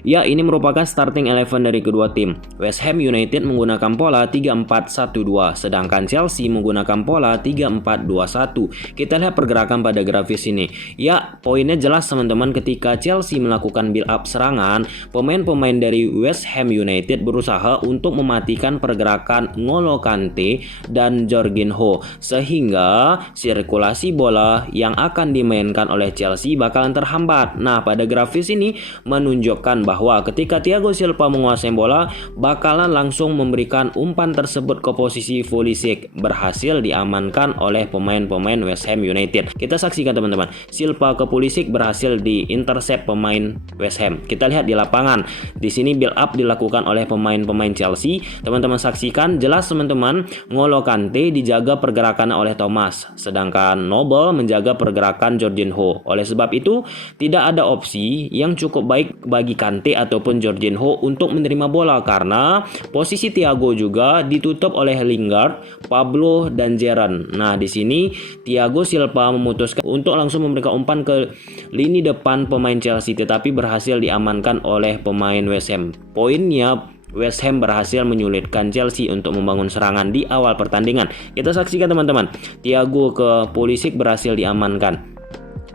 Ya, ini merupakan starting eleven dari kedua tim. West Ham United menggunakan pola 3-4-1-2, sedangkan Chelsea menggunakan pola 3-4-2-1. Kita lihat pergerakan pada grafis ini. Ya, poinnya jelas teman-teman, ketika Chelsea melakukan build up serangan, pemain-pemain dari West Ham United berusaha untuk mematikan pergerakan N'Golo Kante dan Jorginho, sehingga sirkulasi bola yang akan dimainkan oleh Chelsea bakalan terhambat. Nah, pada grafis ini menunjukkan bahwa ketika Thiago Silva menguasai bola, bakalan langsung memberikan umpan tersebut ke posisi Pulisic, berhasil diamankan oleh pemain-pemain West Ham United. Kita saksikan teman-teman, Silva ke Pulisic berhasil diintercept pemain West Ham. Kita lihat di lapangan, di sini build up dilakukan oleh pemain-pemain Chelsea. Teman-teman saksikan jelas teman-teman, N'Golo Kante dijaga pergerakannya oleh Thomas, sedangkan Noble menjaga pergerakan Jorginho. Oleh sebab itu, tidak ada opsi yang cukup baik bagi Kante ataupun Jorginho untuk menerima bola, karena posisi Thiago juga ditutup oleh Lingard, Pablo dan Jeren. Nah, di sini Thiago Silva memutuskan untuk langsung memberikan umpan ke lini depan pemain Chelsea, tetapi berhasil diamankan oleh pemain West Ham. Poinnya, West Ham berhasil menyulitkan Chelsea untuk membangun serangan di awal pertandingan. Kita saksikan teman-teman, Thiago ke Pulisic berhasil diamankan.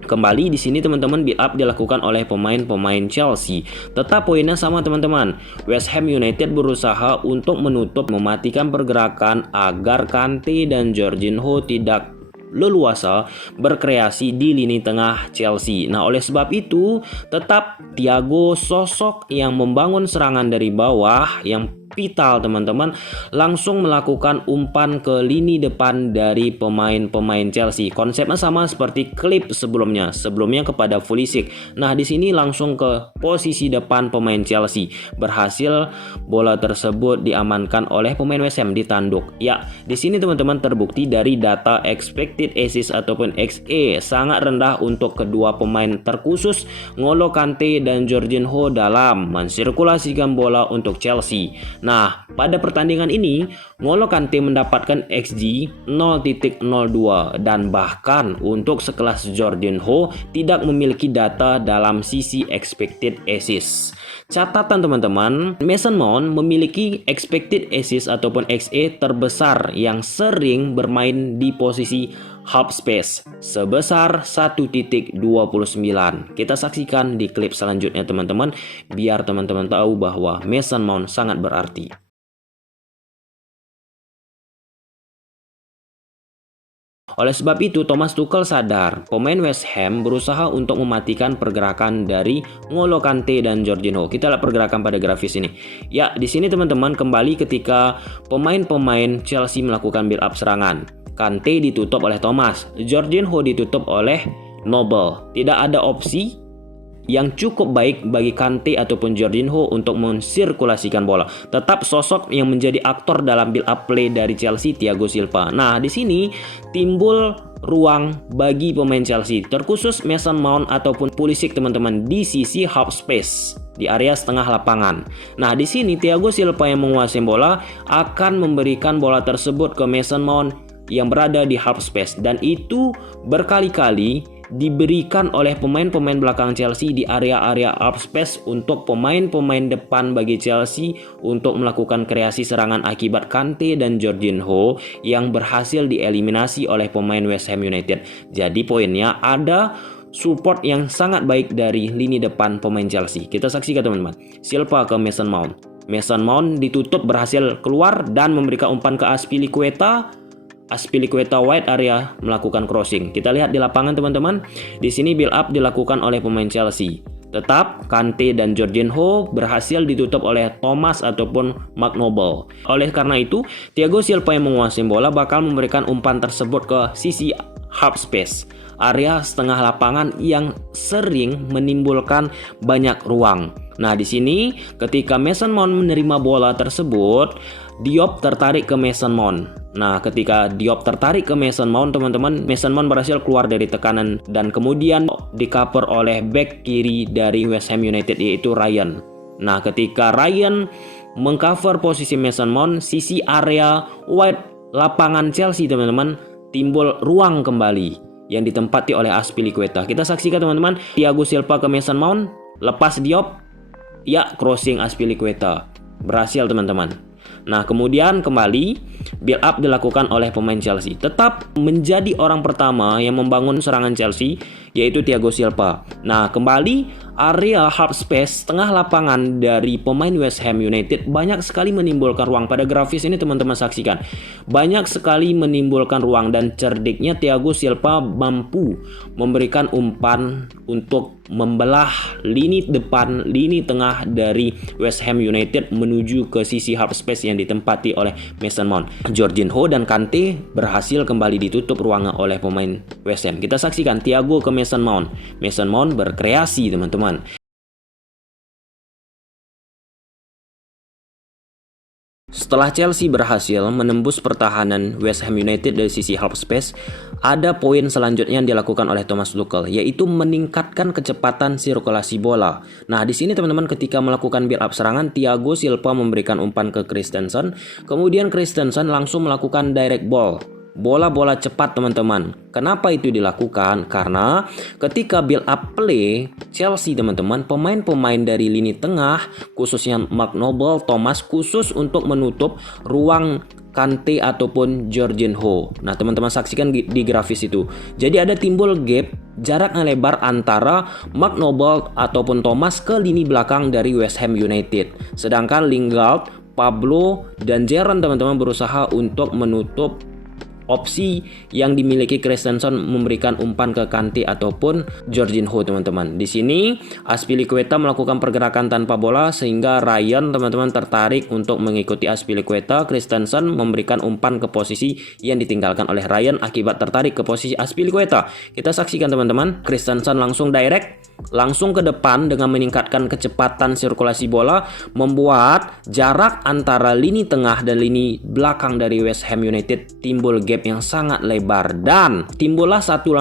Kembali di sini teman-teman, build up dilakukan oleh pemain-pemain Chelsea. Tetap poinnya sama teman-teman. West Ham United berusaha untuk menutup, mematikan pergerakan agar Kante dan Jorginho tidak leluasa berkreasi di lini tengah Chelsea. Nah, oleh sebab itu, tetap Thiago sosok yang membangun serangan dari bawah yang vital teman-teman, langsung melakukan umpan ke lini depan dari pemain-pemain Chelsea. Konsepnya sama seperti klip sebelumnya kepada Pulisic. Nah, di sini langsung ke posisi depan pemain Chelsea. Berhasil bola tersebut diamankan oleh pemain West Ham, ditanduk. Ya, di sini teman-teman terbukti dari data expected assist ataupun XA sangat rendah untuk kedua pemain, terkhusus N'Golo Kante dan Jorginho dalam mensirkulasikan bola untuk Chelsea. Nah, pada pertandingan ini, N'Golo Kante mendapatkan XG 0.02 dan bahkan untuk sekelas Jorginho tidak memiliki data dalam sisi expected assist. Catatan teman-teman, Mason Mount memiliki expected assist ataupun XA terbesar yang sering bermain di posisi half space sebesar 1.29. Kita saksikan di klip selanjutnya teman-teman, biar teman-teman tahu bahwa Mason Mount sangat berarti. Oleh sebab itu, Thomas Tuchel sadar pemain West Ham berusaha untuk mematikan pergerakan dari N'Golo Kante dan Jorginho. Kita lihat pergerakan pada grafis ini. Ya, di sini teman-teman kembali ketika pemain-pemain Chelsea melakukan build up serangan. Kante ditutup oleh Thomas, Jorginho ditutup oleh Noble. Tidak ada opsi yang cukup baik bagi Kante ataupun Jorginho untuk mensirkulasikan bola. Tetap sosok yang menjadi aktor dalam build up play dari Chelsea, Thiago Silva. Nah, di sini timbul ruang bagi pemain Chelsea, terkhusus Mason Mount ataupun Pulisic teman-teman di sisi half space, di area setengah lapangan. Nah, di sini Thiago Silva yang menguasai bola akan memberikan bola tersebut ke Mason Mount yang berada di half space, dan itu berkali-kali diberikan oleh pemain-pemain belakang Chelsea di area-area half space untuk pemain-pemain depan bagi Chelsea untuk melakukan kreasi serangan akibat Kante dan Jorginho yang berhasil dieliminasi oleh pemain West Ham United. Jadi poinnya ada support yang sangat baik dari lini depan pemain Chelsea. Kita saksikan teman-teman, Silva ke Mason Mount. Mason Mount ditutup, berhasil keluar dan memberikan umpan ke Azpilicueta. Azpilicueta wide area melakukan crossing. Kita lihat di lapangan teman-teman. Di sini build up dilakukan oleh pemain Chelsea. Tetap Kante dan Jorginho berhasil ditutup oleh Thomas ataupun Mark Noble. Oleh karena itu, Thiago Silva yang menguasai bola bakal memberikan umpan tersebut ke sisi half space, area setengah lapangan yang sering menimbulkan banyak ruang. Nah, di sini ketika Mason Mount menerima bola tersebut, Diop tertarik ke Mason Mount. Nah, ketika Diop tertarik ke Mason Mount teman-teman, Mason Mount berhasil keluar dari tekanan dan kemudian di-cover oleh back kiri dari West Ham United, yaitu Ryan. Nah, ketika Ryan mengcover posisi Mason Mount, sisi area wide lapangan Chelsea teman-teman, timbul ruang kembali yang ditempati oleh Azpilicueta. Kita saksikan teman-teman, Thiago Silva ke Mason Mount, lepas Diop, Ya, crossing Azpilicueta. Berhasil teman-teman. Nah, kemudian kembali build up dilakukan oleh pemain Chelsea. Tetap menjadi orang pertama yang membangun serangan Chelsea, yaitu Thiago Silva. Nah, kembali area half space tengah lapangan dari pemain West Ham United banyak sekali menimbulkan ruang. Pada grafis ini teman-teman saksikan, banyak sekali menimbulkan ruang, dan cerdiknya Thiago Silva mampu memberikan umpan untuk membelah lini depan, lini tengah dari West Ham United menuju ke sisi half space yang ditempati oleh Mason Mount. Jorginho dan Kante berhasil kembali ditutup ruangnya oleh pemain West Ham. Kita saksikan Thiago ke Mason Mount. Mason Mount berkreasi teman-teman. Setelah Chelsea berhasil menembus pertahanan West Ham United dari sisi half space, ada poin selanjutnya yang dilakukan oleh Thomas Tuchel, yaitu meningkatkan kecepatan sirkulasi bola. Nah, di sini teman-teman ketika melakukan build up serangan, Thiago Silva memberikan umpan ke Christensen, kemudian Christensen langsung melakukan direct ball. Bola-bola cepat teman-teman. Kenapa itu dilakukan? Karena ketika build up play Chelsea teman-teman, pemain-pemain dari lini tengah khususnya Mark Noble, Thomas khusus untuk menutup ruang Kante ataupun Jorginho. Nah, teman-teman saksikan di grafis itu. Jadi ada timbul gap, jaraknya lebar antara Mark Noble ataupun Thomas ke lini belakang dari West Ham United. Sedangkan Lingard, Pablo, dan Jaren teman-teman berusaha untuk menutup opsi yang dimiliki Christensen memberikan umpan ke Kante ataupun Jorginho teman-teman. Di sini Azpilicueta melakukan pergerakan tanpa bola sehingga Ryan teman-teman tertarik untuk mengikuti Azpilicueta. Christensen memberikan umpan ke posisi yang ditinggalkan oleh Ryan akibat tertarik ke posisi Azpilicueta. Kita saksikan teman-teman, Christensen langsung direct, langsung ke depan dengan meningkatkan kecepatan sirkulasi bola, membuat jarak antara lini tengah dan lini belakang dari West Ham United timbul gap yang sangat lebar, dan timbullah 1-1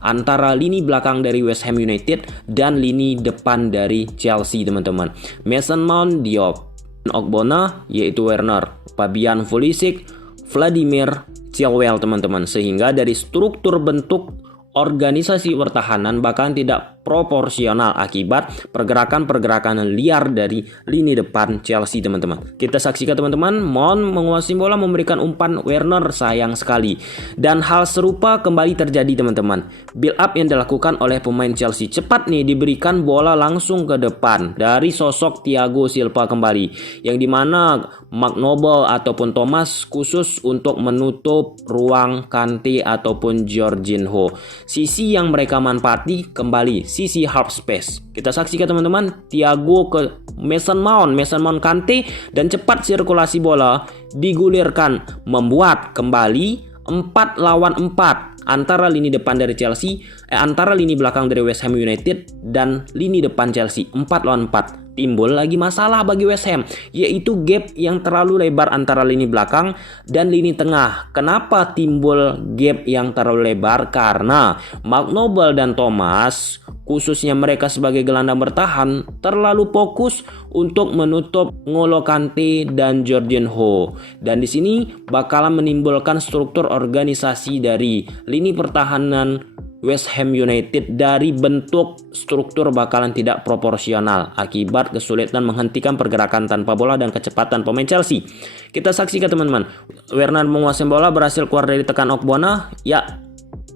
antara lini belakang dari West Ham United dan lini depan dari Chelsea teman-teman. Mason Mount, Diop, Ogbonna yaitu Werner, Fabian Pulisic, Vladimir Chilwell teman-teman. Sehingga dari struktur bentuk organisasi pertahanan bahkan tidak proporsional akibat pergerakan-pergerakan liar dari lini depan Chelsea teman-teman. Kita saksikan teman-teman, Mount menguasai bola memberikan umpan, Werner sayang sekali. Dan hal serupa kembali terjadi teman-teman. Build up yang dilakukan oleh pemain Chelsea cepat nih, diberikan bola langsung ke depan dari sosok Thiago Silva kembali, yang dimana Mark Noble ataupun Thomas khusus untuk menutup ruang Kante ataupun Jorginho. Sisi yang mereka manfaati kembali sisi half space. Kita saksikan teman-teman, Thiago ke Mason Mount Kante, dan cepat sirkulasi bola digulirkan membuat kembali 4 lawan 4 antara lini depan dari Chelsea, antara lini belakang dari West Ham United dan lini depan Chelsea. 4 lawan 4. Timbul lagi masalah bagi West Ham, yaitu gap yang terlalu lebar antara lini belakang dan lini tengah. Kenapa timbul gap yang terlalu lebar? Karena Mark Noble dan Thomas, khususnya mereka sebagai gelandang bertahan, terlalu fokus untuk menutup N'Golo Kante dan Jorginho. Dan di sini bakalan menimbulkan struktur organisasi dari lini pertahanan West Ham United dari bentuk struktur bakalan tidak proporsional akibat kesulitan menghentikan pergerakan tanpa bola dan kecepatan pemain Chelsea. Kita saksikan teman-teman, Werner menguasai bola, berhasil keluar dari tekan Ogbonna, ya,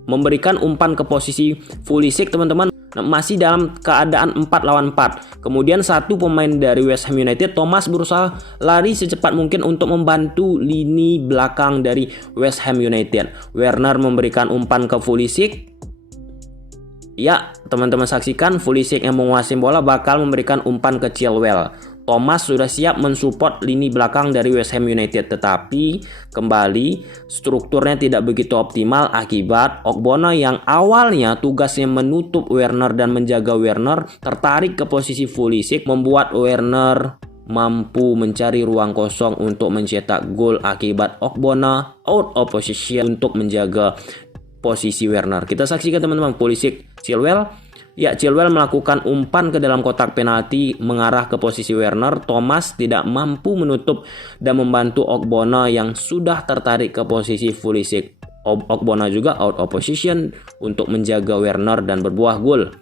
memberikan umpan ke posisi Pulisic teman-teman, masih dalam keadaan 4 lawan 4. Kemudian satu pemain dari West Ham United, Thomas, berusaha lari secepat mungkin untuk membantu lini belakang dari West Ham United. Werner memberikan umpan ke Pulisic. Ya, teman-teman saksikan, Pulisic yang menguasai bola bakal memberikan umpan ke Chilwell. Thomas sudah siap mensupport lini belakang dari West Ham United, tetapi kembali strukturnya tidak begitu optimal akibat Ogbonna yang awalnya tugasnya menutup Werner dan menjaga Werner tertarik ke posisi Pulisic, membuat Werner mampu mencari ruang kosong untuk mencetak gol akibat Ogbonna out of position untuk menjaga posisi Werner. Kita saksikan teman-teman, Pulisic, Chilwell. Ya, Chilwell melakukan umpan ke dalam kotak penalti mengarah ke posisi Werner. Thomas tidak mampu menutup dan membantu Ogbonna yang sudah tertarik ke posisi Pulisic. Ogbonna juga out of position untuk menjaga Werner dan berbuah gol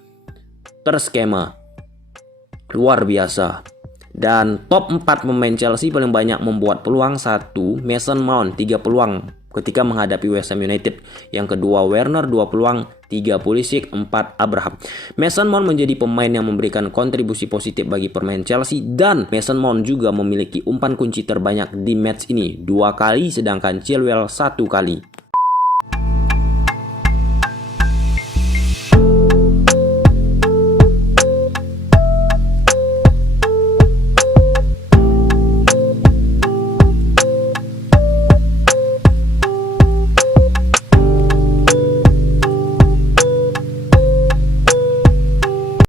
terskema. luar biasa. Dan top 4 pemain Chelsea paling banyak membuat peluang: 1. Mason Mount 3 peluang ketika menghadapi West Ham United. Yang kedua Werner 2 peluang, 3 Pulisic, 4 Abraham. Mason Mount menjadi pemain yang memberikan kontribusi positif bagi permainan Chelsea, dan Mason Mount juga memiliki umpan kunci terbanyak di match ini 2 kali, sedangkan Chilwell 1 kali.